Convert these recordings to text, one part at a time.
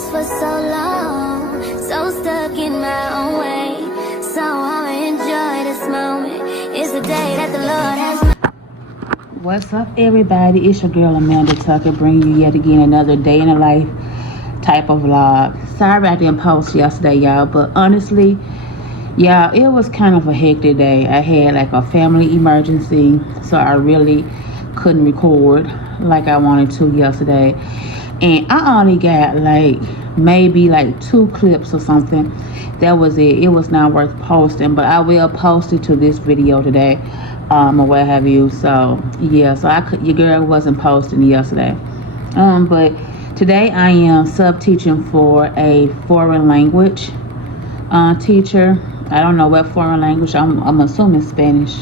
lost for so long, so stuck in my own way. So I'ma enjoy this moment. It's the day that the Lord has. What's up, everybody? It's your girl Amanda Tucker, bringing you yet again another day in the life type of vlog. Sorry I didn't post yesterday, y'all, but honestly, y'all, it was kind of a hectic day. I had like a family emergency, so I really couldn't record like I wanted to yesterday. And I only got maybe 2 clips or something. That was it. It was not worth posting, but I will post it to this video today, or what have you. So yeah, so your girl wasn't posting yesterday. But today I am sub teaching for a foreign language teacher. I don't know what foreign language. I'm assuming Spanish,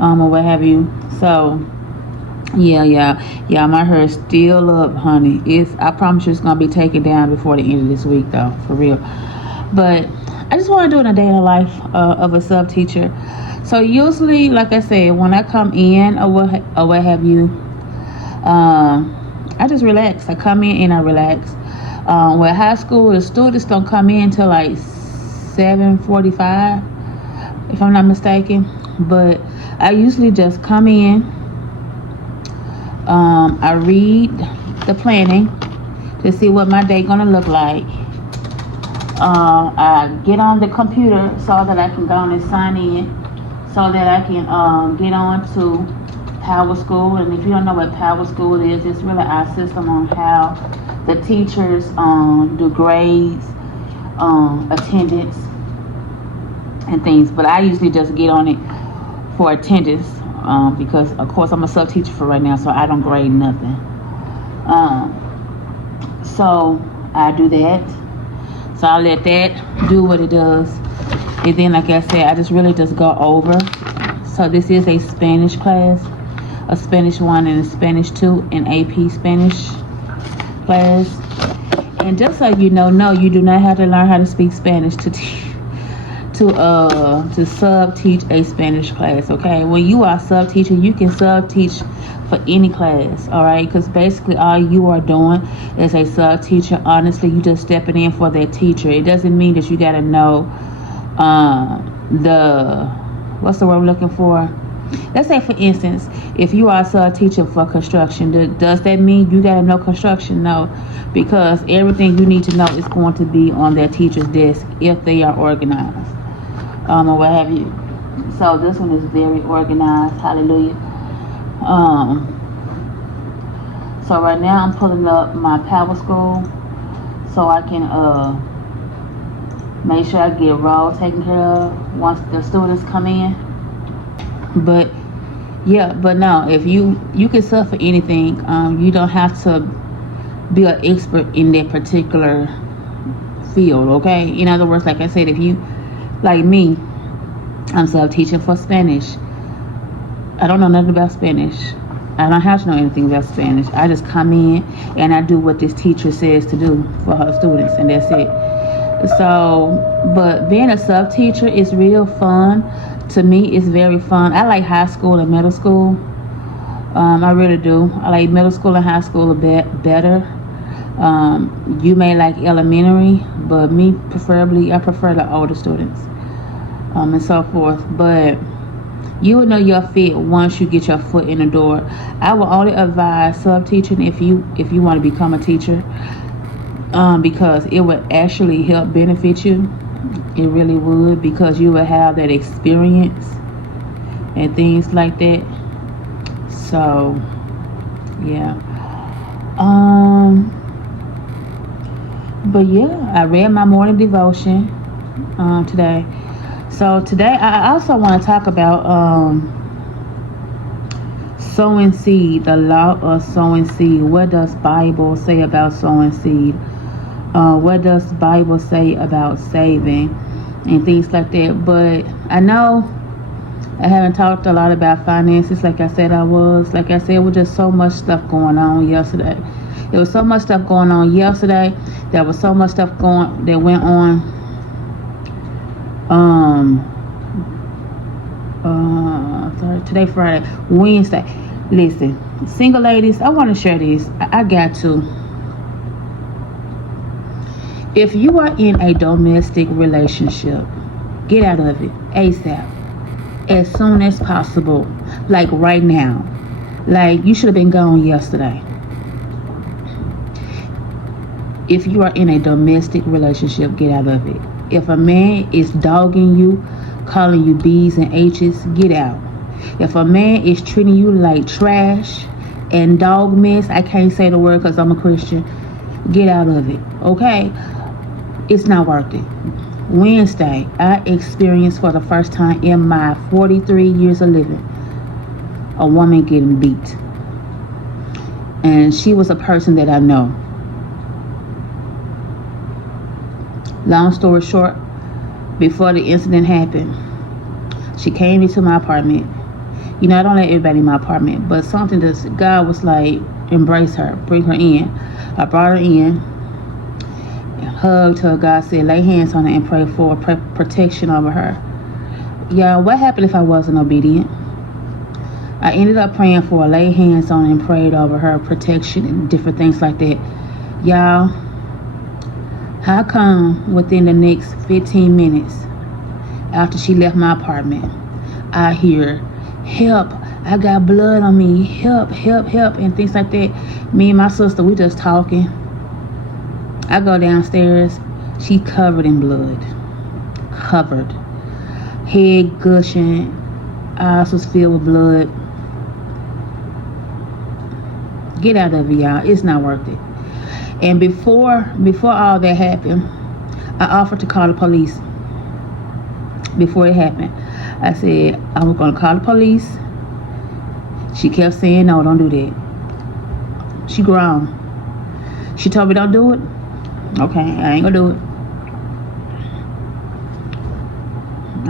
or what have you. So yeah, my hair is still up, honey. I promise you it's gonna be taken down before the end of this week, though, for real. But I just want to do it a day in the life of a sub teacher. So usually, like I said, when I come in or what have you, I just relax. I come in and I relax. With high school, the students don't come in till 7:45, if I'm not mistaken. But I usually just come in. I read the planning to see what my day gonna look like. I get on the computer so that I can go on and sign in, so that I can get on to Power School. And if you don't know what Power School is, it's really our system on how the teachers do grades, attendance, and things. But I usually just get on it for attendance. Because of course I'm a sub teacher for right now, so I don't grade nothing. So I do that. So I let that do what it does, and then like I said, I just really just go over. So this is a Spanish class, a Spanish 1 and a Spanish 2, and AP Spanish class. And just so you know, no, you do not have to learn how to speak Spanish to sub teach a Spanish class. Okay, when you are sub teacher, you can sub teach for any class. All right, because basically all you are doing is a sub teacher. Honestly, you just stepping in for that teacher. It doesn't mean that you got to know what's the word I'm looking for. Let's say, for instance, if you are a sub teacher for construction, does that mean you got to know construction? No, because everything you need to know is going to be on that teacher's desk if they are organized, or what have you. So this one is very organized. Hallelujah. So right now I'm pulling up my Power School so I can make sure I get roll taken care of once the students come in. But no, if you can sub for anything. You don't have to be an expert in that particular field. Okay, in other words, like I said, if you like me, I'm sub teaching for Spanish. I don't know nothing about Spanish. I don't have to know anything about Spanish. I just come in and I do what this teacher says to do for her students, and that's it. So, but being a sub teacher is real fun. To me, it's very fun. I like high school and middle school. I really do. I like middle school and high school a bit better. You may like elementary, but me preferably, I prefer the older students, and so forth. But you will know your fit once you get your foot in the door. I will only advise sub teaching if you want to become a teacher, because it would actually help benefit you. It really would, because you will have that experience and things like that. So yeah. But yeah, I read my morning devotion today. So today I also want to talk about sowing seed, the law of sowing seed. What does Bible say about sowing seed? What does Bible say about saving and things like that? But I know I haven't talked a lot about finances like I said I was. Like I said, it was just so much stuff going on yesterday. There was so much stuff going on yesterday. There was so much stuff that went on today, Friday, Wednesday. Listen, single ladies, I want to share this. I got to. If you are in a domestic relationship, get out of it ASAP, as soon as possible, like right now. Like, you should have been gone yesterday. If you are in a domestic relationship, get out of it. If a man is dogging you, calling you B's and H's, get out. If a man is treating you like trash and dog mess, I can't say the word because I'm a Christian, get out of it, okay? It's not worth it. Wednesday, I experienced for the first time in my 43 years of living a woman getting beat. And she was a person that I know. Long story short, before the incident happened, she came into my apartment. You know, I don't let everybody in my apartment, but something that God was like, embrace her, bring her in. I brought her in, hugged her. God said, lay hands on her and pray for protection over her. Y'all, what happened if I wasn't obedient? I ended up praying for her, lay hands on her and prayed over her protection and different things like that. Y'all, how come within the next 15 minutes after she left my apartment, I hear, help, I got blood on me, help, help, help, and things like that. Me and my sister, we just talking. I go downstairs, she covered in blood. Covered. Head gushing, eyes was filled with blood. Get out of it, y'all. It's not worth it. And before all that happened, I offered to call the police. Before it happened, I said, I was going to call the police. She kept saying, no, don't do that. She grown. She told me, don't do it. Okay, I ain't going to do it.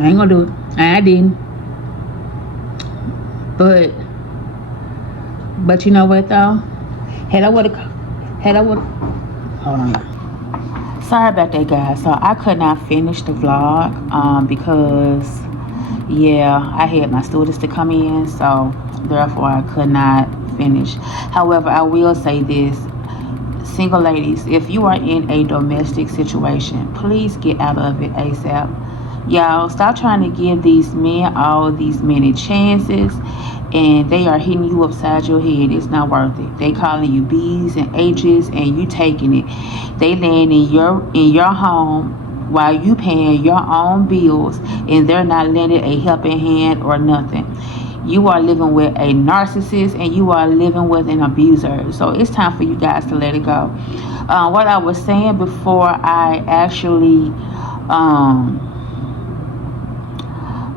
I ain't going to do it. And I didn't. But you know what, though? Hold on. Sorry about that, guys. So I could not finish the vlog because, yeah, I had my students to come in, so therefore I could not finish. However, I will say this. Single ladies, if you are in a domestic situation, please get out of it ASAP. Y'all, stop trying to give these men all these many chances, and they are hitting you upside your head. It's not worth it. They calling you B's and H's, and you taking it. They laying in your home while you paying your own bills, and they're not lending a helping hand or nothing. You are living with a narcissist, and you are living with an abuser. So it's time for you guys to let it go. What I was saying before I actually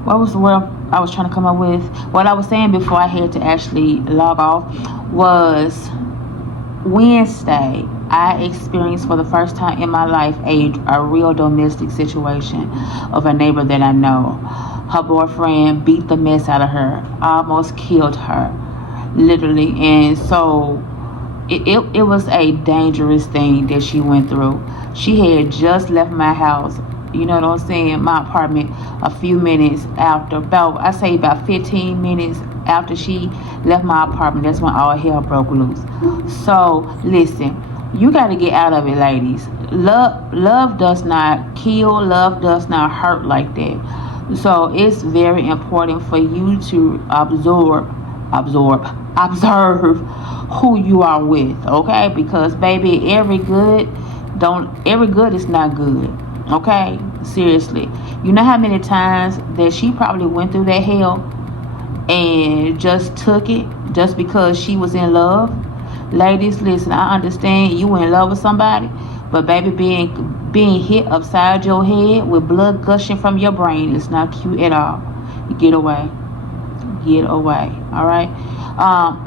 what I was trying to come up with, what I was saying before I had to actually log off was Wednesday, I experienced for the first time in my life a real domestic situation of a neighbor that I know. Her boyfriend beat the mess out of her, almost killed her, literally. And so it was a dangerous thing that she went through. She had just left my house, you know what I'm saying, my apartment, a few minutes after, about 15 minutes after she left my apartment. That's when all hell broke loose. So listen, you got to get out of it, ladies. Love does not kill. Love does not hurt like that. So it's very important for you to observe who you are with, okay? Because baby, every good is not good. Okay, seriously. You know how many times that she probably went through that hell and just took it just because she was in love? Ladies, listen, I understand you in love with somebody, but baby, being hit upside your head with blood gushing from your brain is not cute at all. Get away. All right.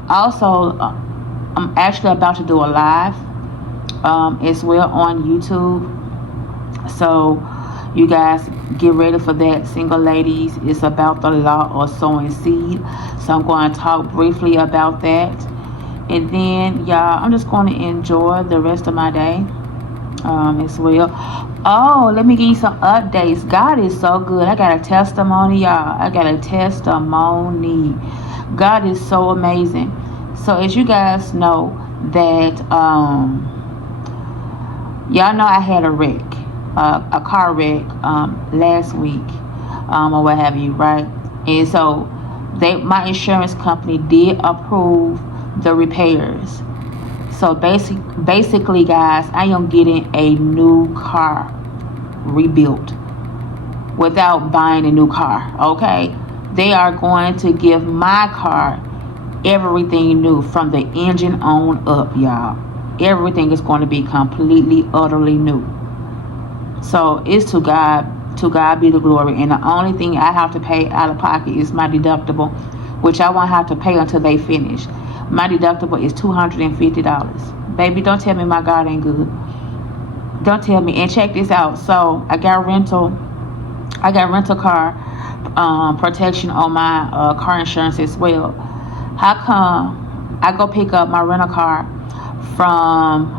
Also, I'm actually about to do a live as well on YouTube. So you guys get ready for that. Single ladies, it's about the law of sowing seed. So I'm going to talk briefly about that. And then, y'all, I'm just going to enjoy the rest of my day as well. Oh, let me give you some updates. God is so good. I got a testimony, y'all. God is so amazing. So as you guys know that Y'all know I had a wreck, a car wreck last week, or what have you, right? And so my insurance company did approve the repairs. So basically, guys, I am getting a new car rebuilt without buying a new car. Okay, they are going to give my car everything new from the engine on up, y'all. Everything is going to be completely, utterly new. So it's to God be the glory. And the only thing I have to pay out of pocket is my deductible, which I won't have to pay until they finish. My deductible is $250. Baby, don't tell me my God ain't good. Don't tell me. And check this out. So I got rental car protection on my car insurance as well. How come I go pick up my rental car from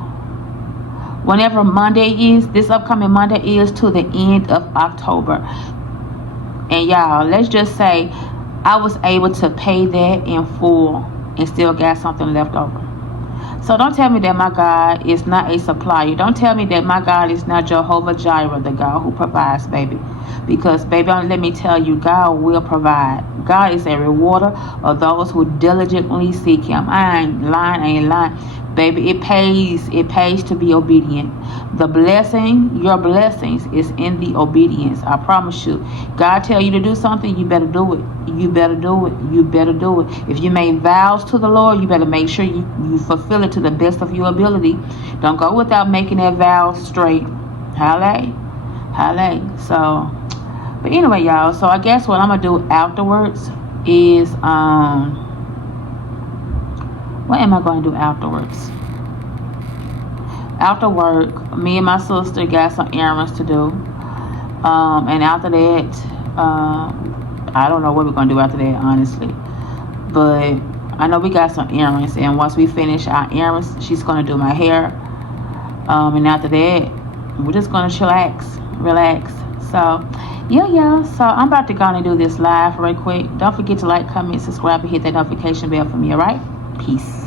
whenever Monday is, this upcoming Monday is, to the end of October? And y'all, let's just say I was able to pay that in full and still got something left over. So don't tell me that my God is not a supplier. Don't tell me that my God is not Jehovah Jireh, the God who provides, baby. Because, baby, let me tell you, God will provide. God is a rewarder of those who diligently seek Him. I ain't lying. Baby, it pays to be obedient. The blessing, your blessings, is in the obedience. I promise you. God tell you to do something, you better do it. You better do it. If you made vows to the Lord, you better make sure you fulfill it to the best of your ability. Don't go without making that vow straight. Hallelujah. So, but anyway, y'all, so I guess what I'm going to do afterwards is, what am I going to do afterwards? After work, me and my sister got some errands to do. And after that, I don't know what we're going to do after that, honestly. But I know we got some errands. And once we finish our errands, she's going to do my hair. And after that, we're just going to relax. So, yeah, y'all. So I'm about to go and do this live real quick. Don't forget to like, comment, subscribe, and hit that notification bell for me, all right? Peace.